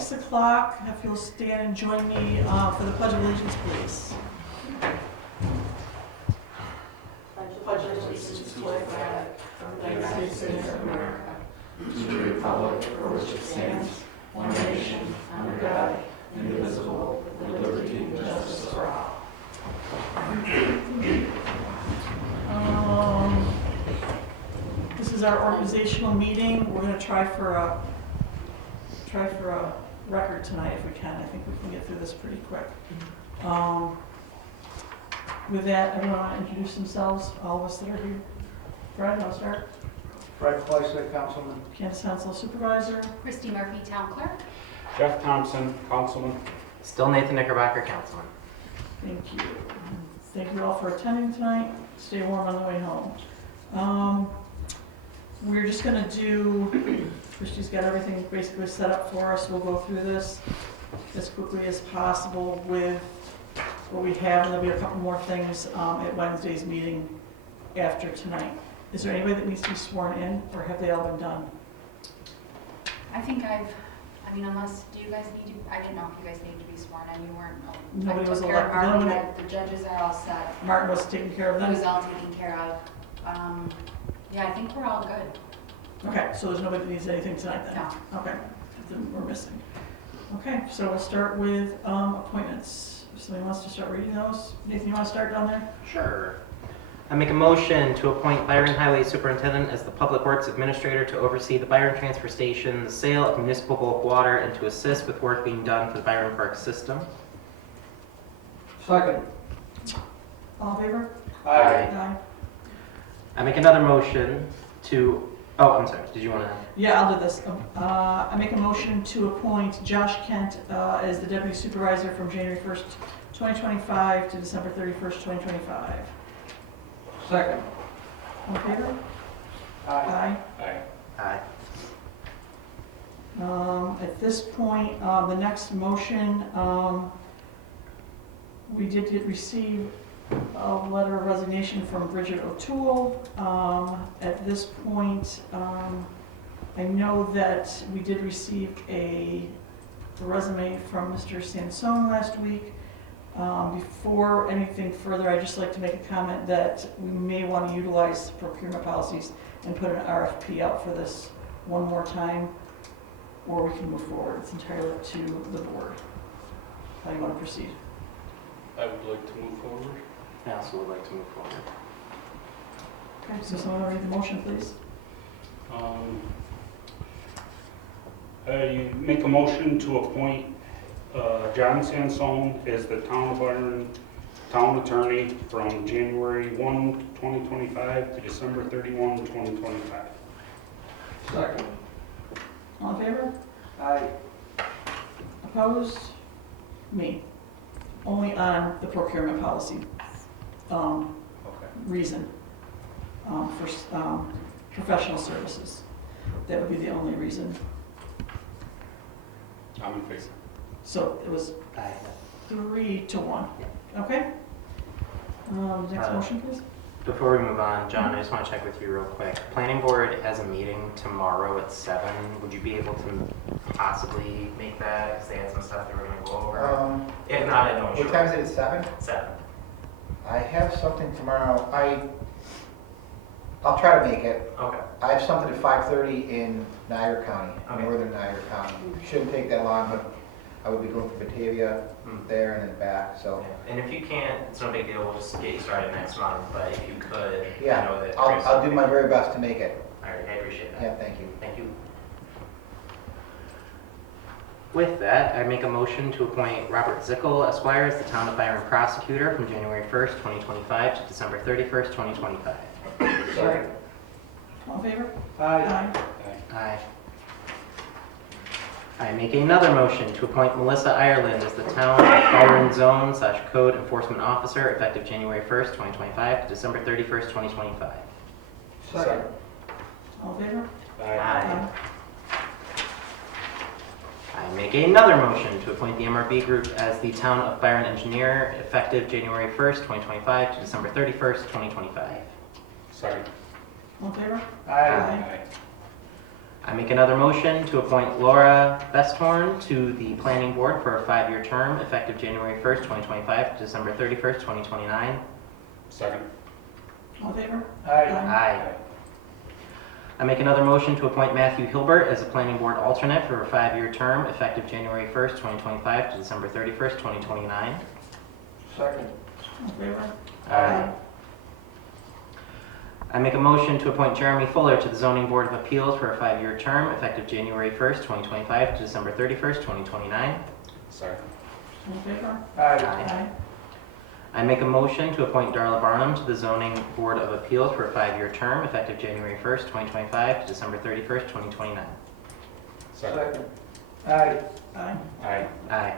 6 o'clock. If you'll stand and join me for the Pledge of Allegiance, please. Pledge allegiance to the flag of the United States of America, to the republic for which it stands, one nation, under God, indivisible, with liberty and justice for all. This is our organizational meeting. We're going to try for a record tonight if we can. I think we can get through this pretty quick. With that, everyone want to introduce themselves, all of us that are here. Fred, I'll start. Fred Fleisig, Councilman. Kansas Council Supervisor. Christy Murphy, Town Clerk. Jeff Thompson, Councilman. Still Nathan Knickerbocker, Councilman. Thank you. Thank you all for attending tonight. Stay warm on the way home. We're just going to do, Christy's got everything basically set up for us. We'll go through this as quickly as possible with what we have, and there'll be a couple more things at Wednesday's meeting after tonight. Is there anybody that needs to be sworn in, or have they all been done? Unless, do you guys need to, I didn't know if you guys need to be sworn in, you weren't. Nobody was I took care of elected. Martin, the judges are all set. Martin was taken care of It then? was all taken care of. Yeah, I think we're all good. Okay, so there's nobody that needs anything tonight then? No. Okay, then we're missing. Okay, so we'll start with appointments. If somebody wants to start reading those. Nathan, you want to start down there? Sure. I make a motion to appoint Byron Highway Superintendent as the Public Works Administrator to oversee the Byron Transfer Station, the sale of municipal bulk water, and to assist with work being done for the Byron Park system. Second. All in favor? Aye. Aye. I make another motion to, I'm sorry, did you want to? Yeah, I'll do this. I make a motion to appoint Josh Kent as the Deputy Supervisor from January 1st, 2025 to December 31st, 2025. Second. All in favor? Aye. Aye. Aye. At this point, the next motion, we did receive a letter of resignation from Bridget O'Toole. At this point, I know that we did receive a resume from Mr. Sansone last week. Before anything further, I'd just like to make a comment that we may want to utilize procurement policies and put an RFP out for this one more time, or we can move forward. It's entirely up to the board. How do you want to proceed? I would like to move forward. I also would like to move forward. Okay, so someone read the motion, please. I make a motion to appoint John Sansone as the Town of Byron Town Attorney from January 1, 2025 to December 31, 2025. Second. All in favor? Aye. Opposed? Me. Only on the procurement policy reason for professional services. That would be the only reason. I'm in favor. So it was Aye. 3-1. Okay? Next motion, please. Before we move on, John, I just want to check with you real quick. Planning Board has a meeting tomorrow at 7. Would you be able to possibly make that if they had some stuff that we're going to go over? If not, I don't. What time is it, at 7? 7. I have something tomorrow. I'll try to make it. Okay. I have something at 5:30 in Niagara County, Okay. northern Niagara County. Shouldn't take that long, but I would be going from Batavia there and then back, so. Yeah. And if you can't, it's no big deal. We'll just get you started next month. But if you could, Yeah, I know that. I'll do my very best to make it. All right, I appreciate that. Yeah, thank you. Thank you. With that, I make a motion to appoint Robert Zickel, Esquire, as the Town of Byron Prosecutor from January 1st, 2025 to December 31st, 2025. Second. All in favor? Aye. Aye. I make another motion to appoint Melissa Ireland as the Town of Byron Zone / Code Enforcement Officer effective January 1st, 2025 to December 31st, 2025. Second. All in favor? Aye. I make another motion to appoint the MRB Group as the Town of Byron Engineer effective January 1st, 2025 to December 31st, 2025. Sorry. All in favor? Aye. I make another motion to appoint Laura Besthorn to the Planning Board for a 5-year term effective January 1st, 2025 to December 31st, 2029. Second. All in favor? Aye. I make another motion to appoint Matthew Hilbert as a Planning Board alternate for a 5-year term effective January 1st, 2025 to December 31st, 2029. Second. All in favor? Aye. I make a motion to appoint Jeremy Fuller to the Zoning Board of Appeals for a 5-year term effective January 1st, 2025 to December 31st, 2029. Second. All in favor? Aye. I make a motion to appoint Darla Barnum to the Zoning Board of Appeals for a 5-year term effective January 1st, 2025 to December 31st, 2029. Second. Aye. Aye. Aye. Aye.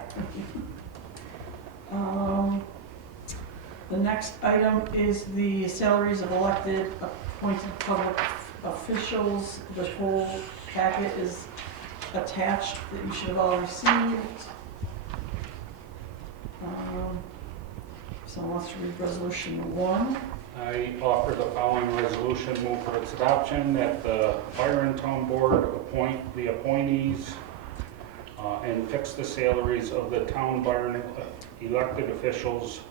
The next item is the salaries of elected appointed public officials. The whole packet is attached that you should have all received. Someone wants to read resolution 1. I offer the following resolution, move for its adoption, that the Byron Town Board appoint the appointees and fix the salaries of the Town Byron elected officials,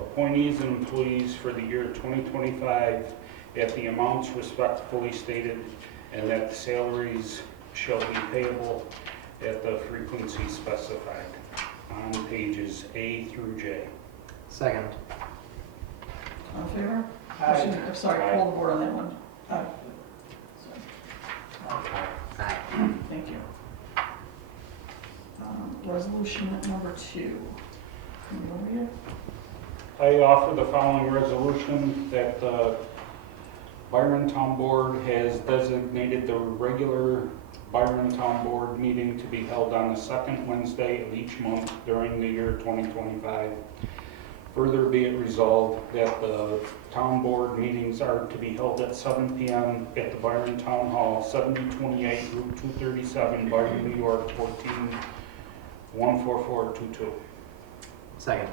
appointees and employees for the year 2025 at the amounts respectfully stated, and that the salaries shall be payable at the frequency specified on pages A through J. Second. All in favor? Aye. I'm sorry, hold the board on that one. Aye. Sorry. Aye. Thank you. Resolution number 2. Can you read it? I offer the following resolution, that the Byron Town Board has designated the regular Byron Town Board meeting to be held on the second Wednesday of each month during the year 2025. Further be it resolved that the town board meetings are to be held at 7 p.m. at the Byron Town Hall, 7028 Route 237, Byron, New York, 1414422. Second.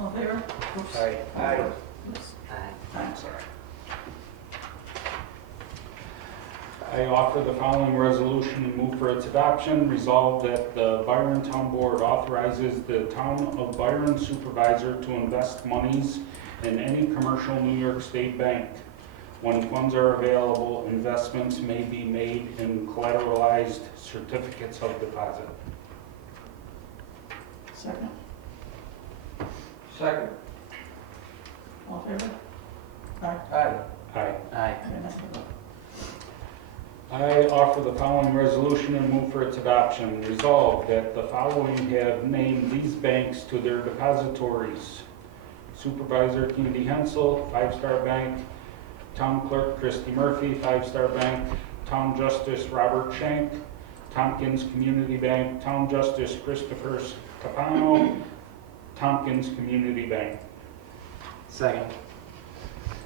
All in favor? Oops. Aye. Aye. Oops. Aye. Aye. Sorry. I offer the following resolution and move for its adoption. Resolved that the Byron Town Board authorizes the Town of Byron supervisor to invest monies in any commercial New York State bank. When funds are available, investments may be made in collateralized certificates of deposit. Second. Second. All in favor? Aye. Aye. Aye. Aye. Okay, next one. I offer the following resolution and move for its adoption. Resolved that the following have named these banks to their depositories: Supervisor Kennedy Hensel, 5-Star Bank; Town Clerk Christy Murphy, 5-Star Bank; Town Justice Robert Schenk; Tompkins Community Bank; Town Justice Christopher Capano; Tompkins Community Bank. Second.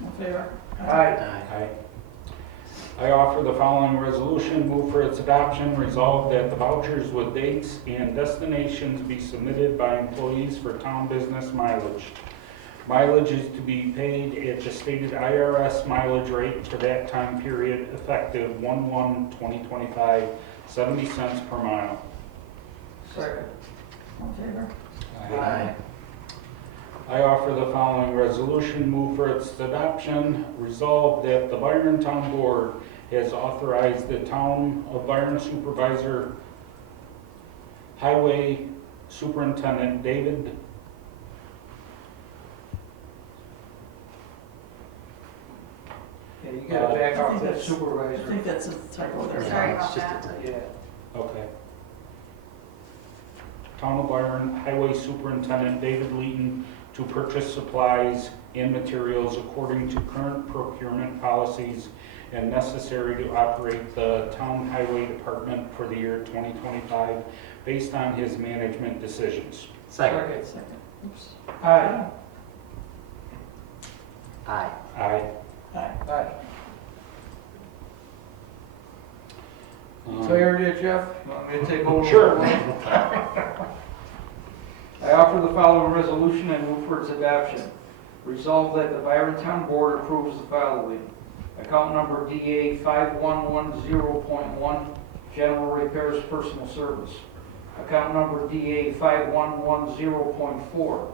All in favor? Aye. Aye. I offer the following resolution, move for its adoption. Resolved that the vouchers with dates and destinations be submitted by employees for town business mileage. Mileage is to be paid at the stated IRS mileage rate for that time period, effective 1/1/2025, 70 cents per mile. Second. All in favor? Aye. I offer the following resolution, move for its adoption. Resolved that the Byron Town Board has authorized the Town of Byron Supervisor, Highway Superintendent David Yeah, you gotta back I off think that that's- I supervisor. think that's a typo there. Sorry It's about just a that. typo. Yeah. Okay. Town of Byron Highway Superintendent David Leeton to purchase supplies and materials according to current procurement policies and necessary to operate the town highway department for the year 2025 based on his management decisions. Second. Second. Oops. Aye. Aye. Aye. Aye. Aye. Um, Tired yet, Jeff? Want me to take over? Sure. I offer the following resolution and move for its adoption. Resolved that the Byron Town Board approves the following. Account number DA 5110.1, general repairs personal service. Account number DA 5110.4,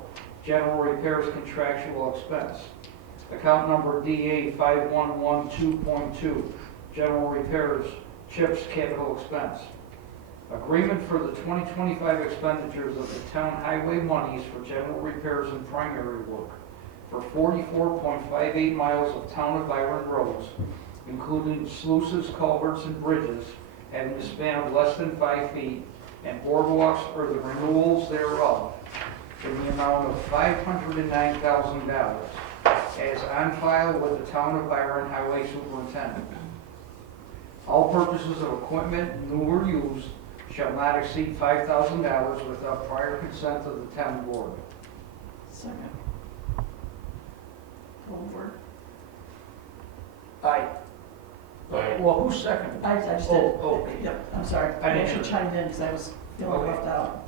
general repairs contractual expense. Account number DA 5112.2, general repairs CHIPS capital expense. Agreement for the 2025 expenditures of the town highway monies for general repairs and primary work for 44.58 miles of Town of Byron roads, including sluices, culverts, and bridges having a span of less than 5 feet, and boardwalks or the renewals thereof, in the amount of $509,000, as on file with the Town of Byron Highway Superintendent. All purchases of equipment, new or used, shall not exceed $5,000 without prior consent of the town board. Second. Over. Aye. Aye. Well, who seconded? I just did. Oh, okay. Yep, I'm sorry. I I didn't actually hear. chimed in because I was feeling Okay. left out.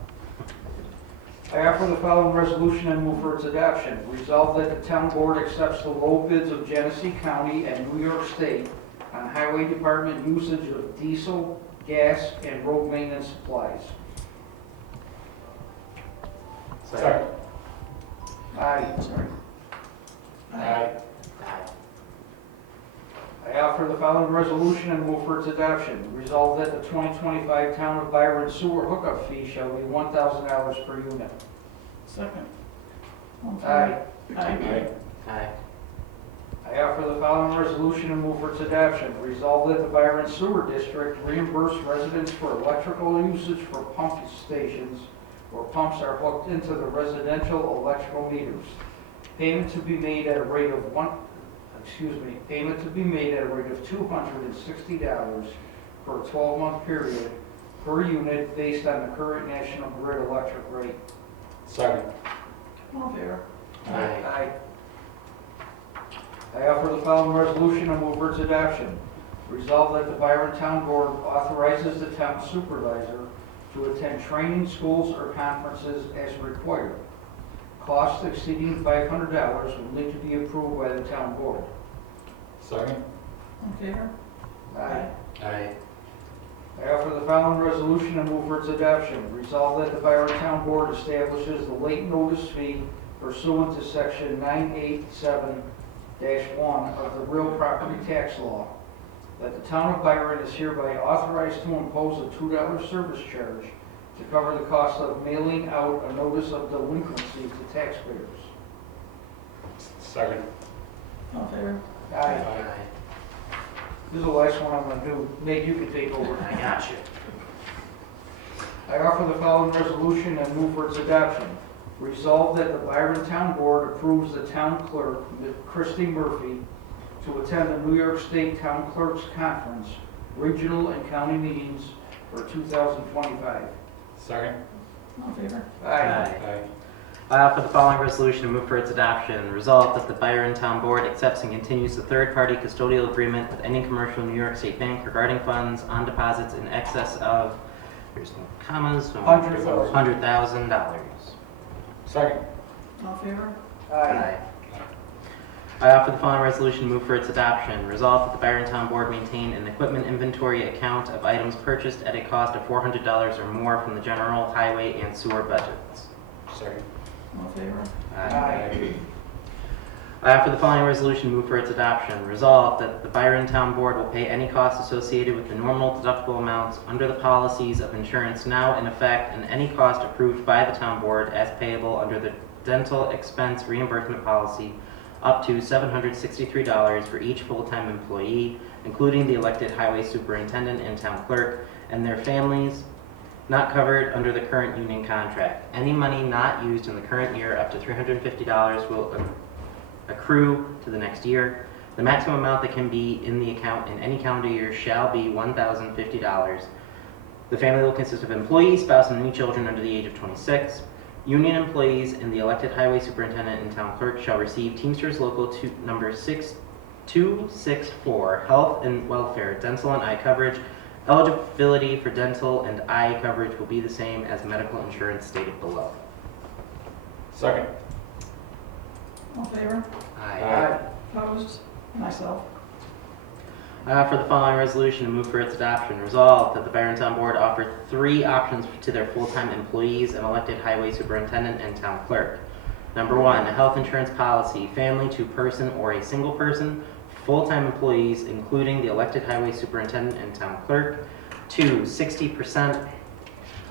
I offer the following resolution and move for its adoption. Resolved that the town board accepts the low bids of Genesee County and New York State on highway department usage of diesel, gas, and road maintenance supplies. Second. Aye. Sorry. Aye. I offer the following resolution and move for its adoption. Resolved that the 2025 Town of Byron sewer hookup fee shall be $1,000 per unit. Second. All in Aye. favor? Aye. Aye. I offer the following resolution and move for its adoption. Resolved that the Byron Sewer District reimburse residents for electrical usage for pump stations where pumps are hooked into the residential electrical meters. Payment to be made at a rate of payment to be made at a rate of $260 for a 12-month period per unit based on the current National Grid electric rate. Second. All in favor? Aye. I offer the following resolution and move for its adoption. Resolved that the Byron Town Board authorizes the town supervisor to attend training, schools, or conferences as required. Costs exceeding $500 will need to be approved by the town board. Second. All in favor? Aye. Aye. I offer the following resolution and move for its adoption. Resolved that the Byron Town Board establishes the late notice fee pursuant to section 987-1 of the real property tax law. That the town of Byron is hereby authorized to impose a $2 service charge to cover the cost of mailing out a notice of delinquency to taxpayers. Second. All in favor? Aye. This is the last one I'm going to do. Nate, you can take over. I got you. I offer the following resolution and move for its adoption. Resolved that the Byron Town Board approves the town clerk, Ms. Christy Murphy, to attend the New York State Town Clerks Conference, regional and county meetings for 2025. Second. All in favor? Aye. I offer the following resolution and move for its adoption. Resolved that the Byron Town Board accepts and continues the third-party custodial agreement with any commercial New York State bank regarding funds on deposits in excess of, there's no commas, so $100,000. $100,000. Second. All in favor? Aye. I offer the following resolution and move for its adoption. Resolved that the Byron Town Board maintain an equipment inventory account of items purchased at a cost of $400 or more from the general, highway, and sewer budgets. Second. All in favor? Aye. I offer the following resolution and move for its adoption. Resolved that the Byron Town Board will pay any costs associated with the normal deductible amounts under the policies of insurance now in effect and any cost approved by the Town Board as payable under the dental expense reimbursement policy up to $763 for each full-time employee, including the elected highway superintendent and town clerk, and their families not covered under the current union contract. Any money not used in the current year up to $350 will accrue to the next year. The maximum amount that can be in the account in any calendar year shall be $1,050. The family will consist of employee, spouse, and any children under the age of 26. Union employees and the elected highway superintendent and town clerk shall receive Teamsters Local number 6264, health and welfare, dental and eye coverage. Eligibility for dental and eye coverage will be the same as medical insurance stated below. Second. All in favor? Aye. Aye. Opposed? Myself? I offer the following resolution and move for its adoption. Resolved that the Byron Town Board offer 3 options to their full-time employees and elected highway superintendent and town clerk. Number 1, a health insurance policy, family, 2-person, or a single person, full-time employees, including the elected highway superintendent and town clerk. 2, 60%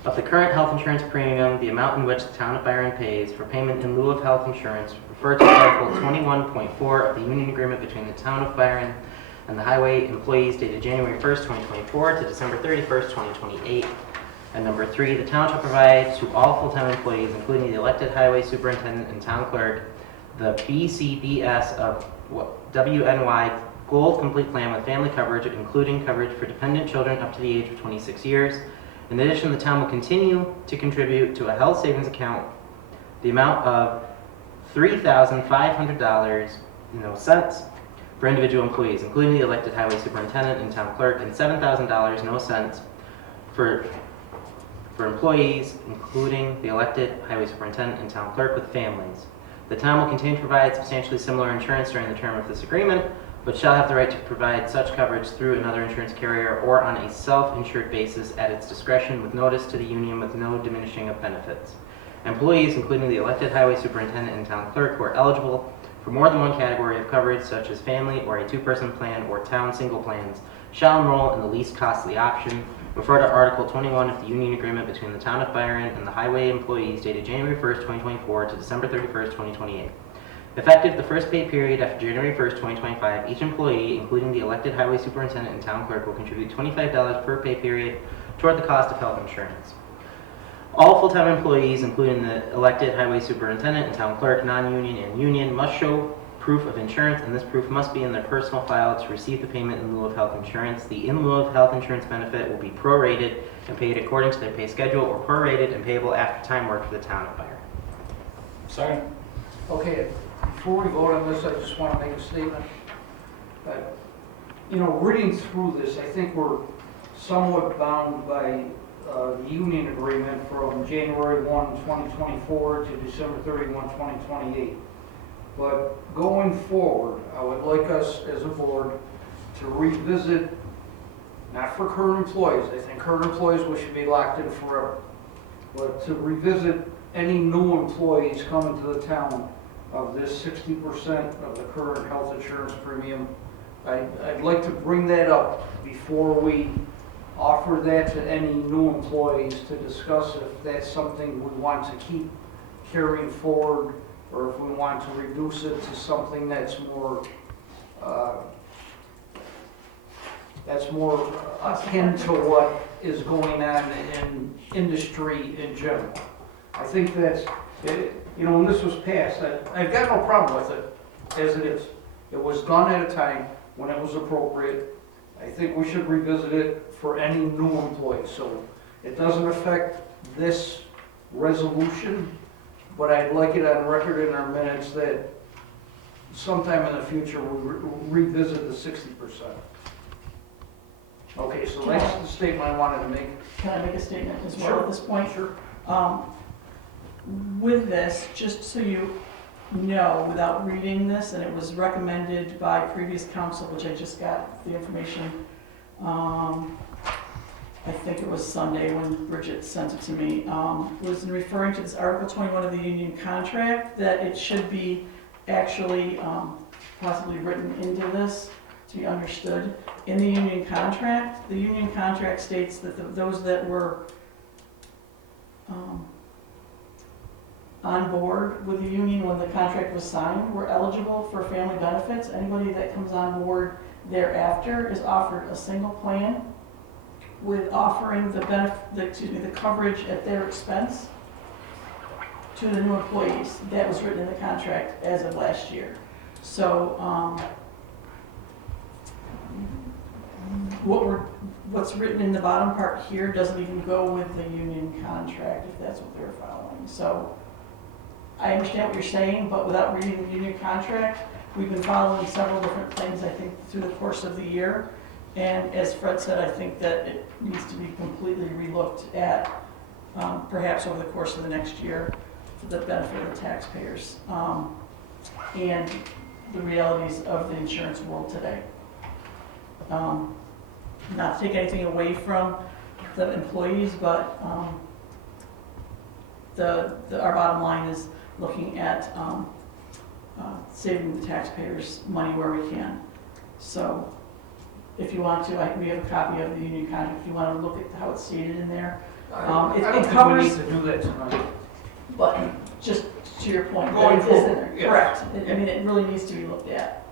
of the current health insurance premium, the amount in which the town of Byron pays for payment in lieu of health insurance, referred to Article 21.4 of the union agreement between the town of Byron and the highway employees dated January 1st, 2024 to December 31st, 2028. And number 3, the town shall provide to all full-time employees, including the elected highway superintendent and town clerk, the BCBS of WNY Gold Complete Plan with family coverage, including coverage for dependent children up to the age of 26 years. In addition, the town will continue to contribute to a health savings account the amount of $3,500, no cents, for individual employees, including the elected highway superintendent and town clerk, and $7,000, no cents, for employees, including the elected highway superintendent and town clerk with families. The town will continue to provide substantially similar insurance during the term of this agreement, but shall have the right to provide such coverage through another insurance carrier or on a self-insured basis at its discretion with notice to the union with no diminishing of benefits. Employees, including the elected highway superintendent and town clerk, who are eligible for more than one category of coverage, such as family or a 2-person plan or town single plans, shall enroll in the least costly option. Refer to Article 21 of the union agreement between the town of Byron and the highway employees dated January 1st, 2024 to December 31st, 2028. Effective the first pay period after January 1st, 2025, each employee, including the elected highway superintendent and town clerk, will contribute $25 per pay period toward the cost of health insurance. All full-time employees, including the elected highway superintendent and town clerk, non-union and union, must show proof of insurance, and this proof must be in their personal file to receive the payment in lieu of health insurance. The in lieu of health insurance benefit will be prorated and paid according to their pay schedule, or prorated and payable after time worked for the town of Byron. Second. Okay, before we vote on this, I just want to make a statement that, reading through this, I think we're somewhat bound by the union agreement from January 1, 2024 to December 31, 2028. But going forward, I would like us as a board to revisit, not for current employees, I think current employees we should be locked in forever, but to revisit any new employees coming to the town of this 60% of the current health insurance premium. I'd like to bring that up before we offer that to any new employees to discuss if that's something we want to keep carrying forward, or if we want to reduce it to something that's more akin to what is going on in industry in general. I think that's, when this was passed, I've got no problem with it as it is. It was done at a time when it was appropriate. I think we should revisit it for any new employees. So it doesn't affect this resolution, but I'd like it on record in our minutes that sometime in the future we'll revisit the 60%. Okay, so that's the statement I wanted to make. Can I make a statement as well Sure. at this point? Sure. With this, just so you know, without reading this, and it was recommended by previous council, which I just got the information, I think it was Sunday when Bridget sent it to me, was in referring to this Article 21 of the union contract, that it should be actually possibly written into this to be understood. In the union contract states that those that were on board with the union when the contract was signed were eligible for family benefits. Anybody that comes on board thereafter is offered a single plan with offering the coverage at their expense to the new employees. That was written in the contract as of last year. So what's written in the bottom part here doesn't even go with the union contract, if that's what they're following. So I understand what you're saying, but without reading the union contract, we've been following several different things, I think, through the course of the year. And as Fred said, I think that it needs to be completely relooked at, perhaps over the course of the next year, for the benefit of the taxpayers, and the realities of the insurance world today. not to take anything away from the employees, but our bottom line is looking at saving the taxpayers money where we can. So if you want to, we have a copy of the union contract, if you want to look at how it's stated in there. I It don't think we covers, need to do that tonight. but just to your point, Going that it is in forward, there. yes. Correct. I mean, it really needs to be looked at.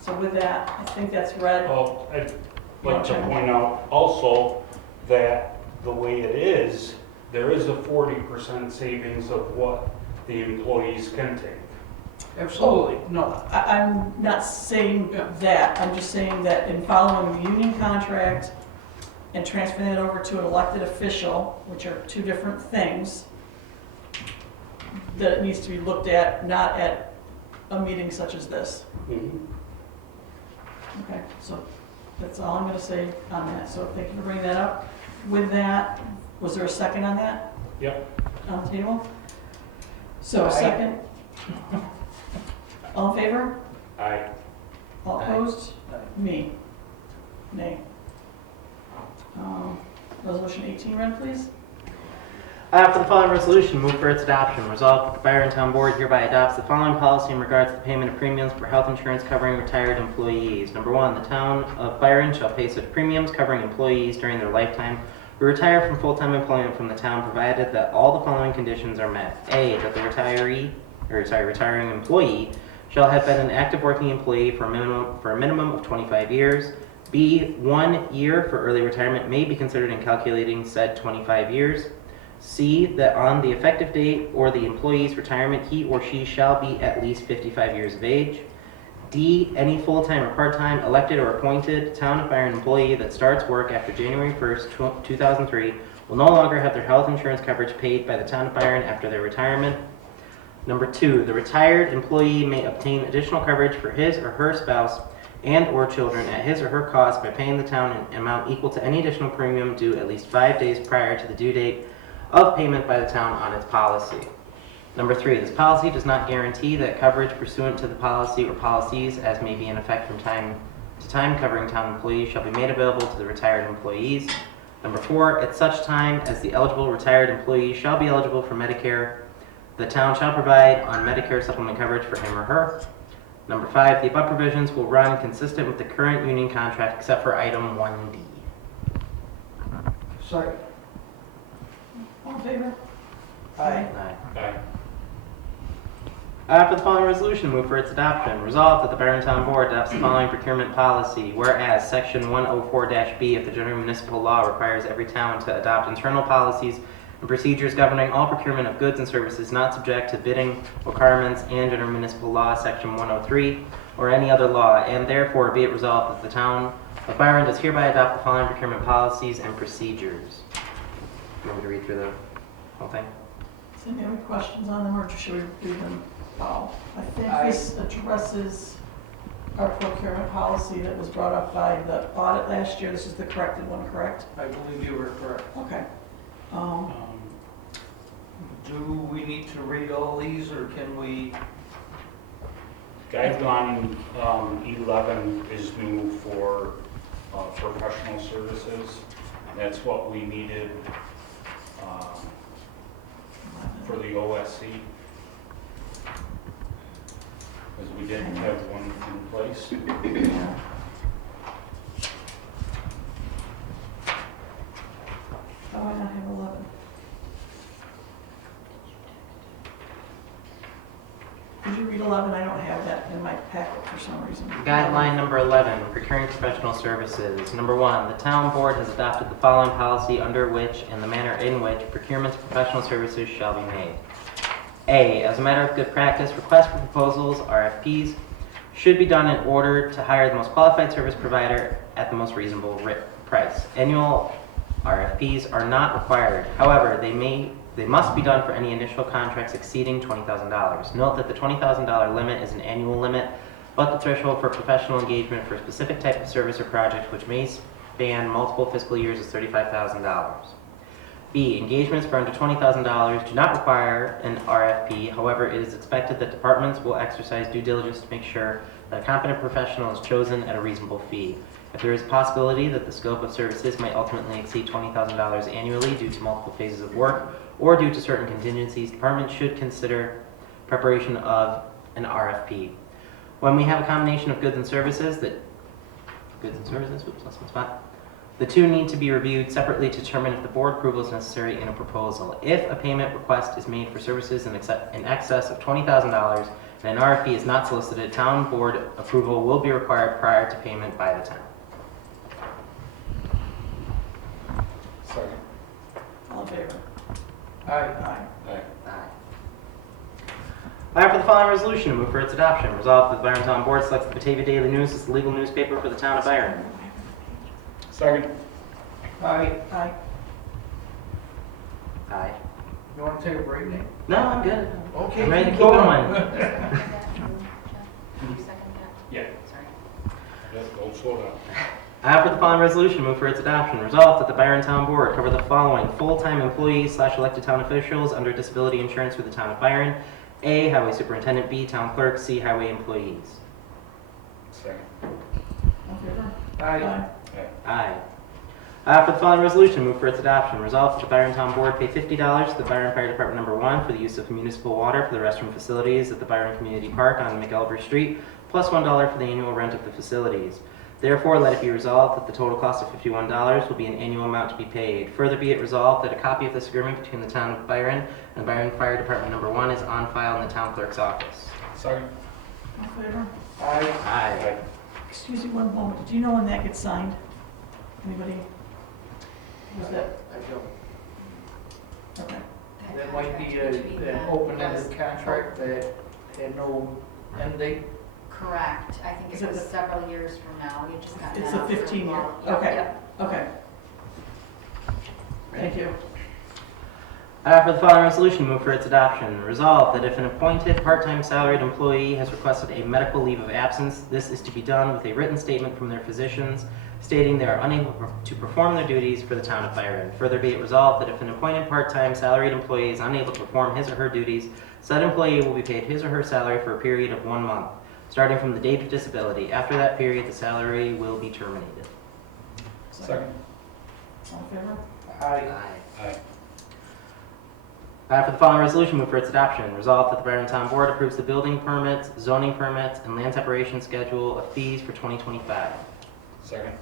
So with that, I think that's read. Well, I'd like to point out also that the way it is, there is a 40% savings of what the employees can take. Absolutely, no. I'm not saying Yeah. that, I'm just saying that in following the union contract and transferring it over to an elected official, which are two different things, that it needs to be looked at, not at a meeting such as this. Okay, so that's all I'm gonna say on that, so thank you for bringing that up. With that, was there a second on that? Yep. On the table? So a Aye. second? All in favor? Aye. All Aye. opposed? Me. Nay. Resolution 18 read, please. For the following resolution, move for its adoption. Resolved that the Byron Town Board hereby adopts the following policy in regards to the payment of premiums for health insurance covering retired employees. Number one, the Town of Byron shall pay such premiums covering employees during their lifetime who retire from full-time employment from the town, provided that all the following conditions are met. A, that the retiring employee shall have been an active working employee for a minimum of 25 years. B, 1 year for early retirement may be considered in calculating said 25 years. C, that on the effective date or the employee's retirement, he or she shall be at least 55 years of age. D, any full-time or part-time elected or appointed Town of Byron employee that starts work after January 1st, 2003 will no longer have their health insurance coverage paid by the Town of Byron after their retirement. Number two, the retired employee may obtain additional coverage for his or her spouse and/or children at his or her cost by paying the town an amount equal to any additional premium due at least 5 days prior to the due date of payment by the town on its policy. Number three, this policy does not guarantee that coverage pursuant to the policy or policies as may be in effect from time to time covering town employees shall be made available to the retired employees. Number four, at such time as the eligible retired employee shall be eligible for Medicare, the town shall provide on Medicare supplement coverage for him or her. Number five, the above provisions will run consistent with the current union contract except for item 1D. Second. All in favor? Aye. Aye. For the following resolution, move for its adoption. Resolved that the Byron Town Board adopts the following procurement policy, whereas Section 104-B of the General Municipal Law requires every town to adopt internal policies and procedures governing all procurement of goods and services not subject to bidding requirements and General Municipal Law Section 103 or any other law, and therefore be it resolved that the Town of Byron does hereby adopt the following procurement policies and procedures. You want me to read through the whole thing? Is there any other questions on them, or should we do them all? I think this addresses our procurement policy that was brought up by the audit last year. This is the corrected one, correct? I believe you were correct. Okay. Do we need to read all these, or can we? Guideline 11 is new for professional services. That's what we needed for the OSC, because we didn't have one in place. Yeah. Oh, I don't have 11. Did you read 11? I don't have that in my packet for some reason. Guideline number 11, procuring professional services. Number one, the town board has adopted the following policy under which and the manner in which procurements of professional services shall be made. A, as a matter of good practice, requests for proposals, RFPs, should be done in order to hire the most qualified service provider at the most reasonable price. Annual RFPs are not required. However, they must be done for any initial contracts exceeding $20,000. Note that the $20,000 limit is an annual limit, but the threshold for professional engagement for a specific type of service or project which may span multiple fiscal years is $35,000. B, engagements for under $20,000 do not require an RFP. However, it is expected that departments will exercise due diligence to make sure that a competent professional is chosen at a reasonable fee. If there is a possibility that the scope of services might ultimately exceed $20,000 annually due to multiple phases of work or due to certain contingencies, departments should consider preparation of an RFP. When we have a combination of goods and services, oops, lost my spot. The two need to be reviewed separately to determine if the board approval is necessary in a proposal. If a payment request is made for services in excess of $20,000 and an RFP is not solicited, town board approval will be required prior to payment by the town. Second. All in favor? Aye. Aye. I offer the following resolution to move for its adoption. Resolved that the Byron Town Board selects the Batavia Daily News as the legal newspaper for the town of Byron. Second. Aye. Aye. Aye. You want to take a break, Nate? No, I'm good. Okay. I'm ready to keep going. You second that? Yeah. Sorry. Don't slow down. I offer the following resolution to move for its adoption. Resolved that the Byron Town Board cover the following full-time employees / elected town officials under disability insurance for the town of Byron. A, highway superintendent. B, town clerk. C, highway employees. Second. All in favor? Aye. Aye. I offer the following resolution, move for its adoption. Resolved that the Byron Town Board pay $50 to the Byron Fire Department Number 1 for the use of municipal water for the restroom facilities at the Byron Community Park on McElver Street, plus $1 for the annual rent of the facilities. Therefore, let it be resolved that the total cost of $51 will be an annual amount to be paid. Further be it resolved that a copy of this agreement between the Town of Byron and Byron Fire Department Number 1 is on file in the town clerk's office. Second. All in favor? Aye. Aye. Excuse me one moment, did you know when that gets signed? Anybody? Was that, I don't. okay. That might be an open-ended contract that had no end date. Correct. I think Is it it was the- several years from now. We just got It's that a out for 15-year, fall. Yep, okay. yep. Okay. Thank you. I offer the following resolution, move for its adoption. Resolved that if an appointed part-time salaried employee has requested a medical leave of absence, this is to be done with a written statement from their physicians stating they are unable to perform their duties for the town of Byron. Further be it resolved that if an appointed part-time salaried employee is unable to perform his or her duties, said employee will be paid his or her salary for a period of 1 month, starting from the date of disability. After that period, the salary will be terminated. Second. All in favor? Aye. Aye. For the following resolution, move for its adoption. Resolved that the Byron Town Board approves the building permits, zoning permits, and land separation schedule of fees for 2025. Second.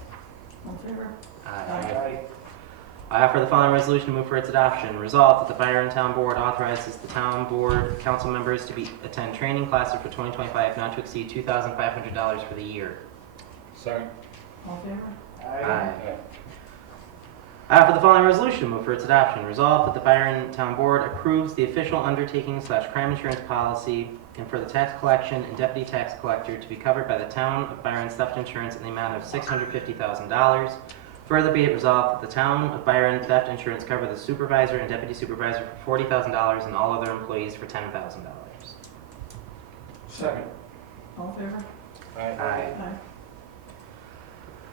All in favor? Aye. I offer the following resolution, move for its adoption. Resolved that the Byron Town Board authorizes the town board council members to attend training classes for 2025 not to exceed $2,500 for the year. Second. All in favor? Aye. I offer the following resolution, move for its adoption. Resolved that the Byron Town Board approves the official undertaking / crime insurance policy and for the tax collection and deputy tax collector to be covered by the town of Byron's theft insurance in the amount of $650,000. Further be it resolved that the town of Byron theft insurance cover the supervisor and deputy supervisor for $40,000 and all other employees for $10,000. Second. All in favor? Aye. Aye.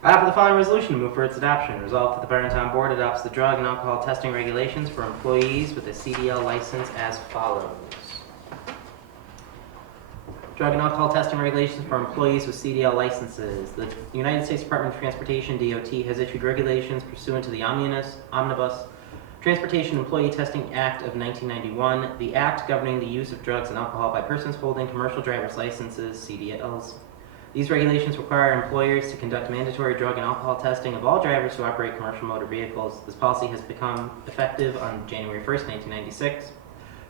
I offer the following resolution, move for its adoption. Resolved that the Byron Town Board adopts the drug and alcohol testing regulations for employees with a CDL license as follows. Drug and alcohol testing regulations for employees with CDL licenses. The United States Department of Transportation, DOT, has issued regulations pursuant to the Omnibus Transportation Employee Testing Act of 1991, the act governing the use of drugs and alcohol by persons holding commercial driver's licenses, CDLs. These regulations require employers to conduct mandatory drug and alcohol testing of all drivers who operate commercial motor vehicles. This policy has become effective on January 1st, 1996.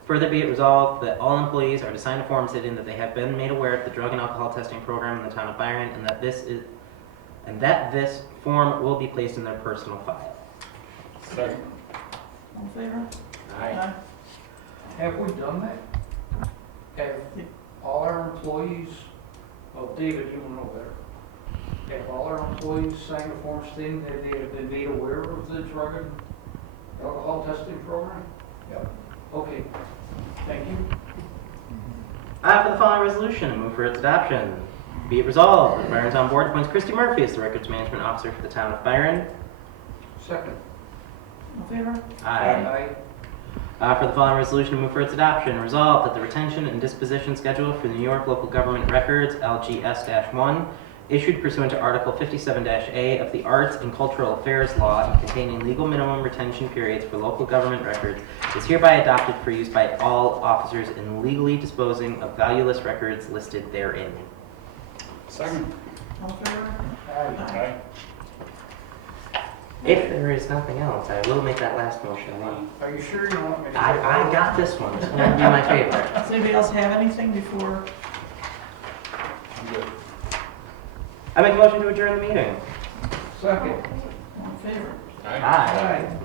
Further be it resolved that all employees are to sign a form stating that they have been made aware of the drug and alcohol testing program in the town of Byron and that this form will be placed in their personal file. Second. All in favor? Aye. Have we done that? Have all our employees, well, David, you will know better. Have all our employees signed a form stating that they have been made aware of the drug and alcohol testing program? Yep. Okay, thank you. I offer the following resolution and move for its adoption. Be it resolved that the Byron Town Board appoints Christy Murphy as the Records Management Officer for the town of Byron. Second. All in favor? Aye. For the following resolution to move for its adoption, resolved that the retention and disposition schedule for the New York Local Government Records, LGS-1, issued pursuant to Article 57-A of the Arts and Cultural Affairs Law and containing legal minimum retention periods for local government records, is hereby adopted for use by all officers in legally disposing of valueless records listed therein. Second. All in favor? Aye. If there is nothing else, I will make that last motion. Are you sure you don't want me to? I got this one. It's going to be my favorite. Does anybody else have anything before? I'm good. I make a motion to adjourn the meeting. Second. All in favor? Aye. Aye.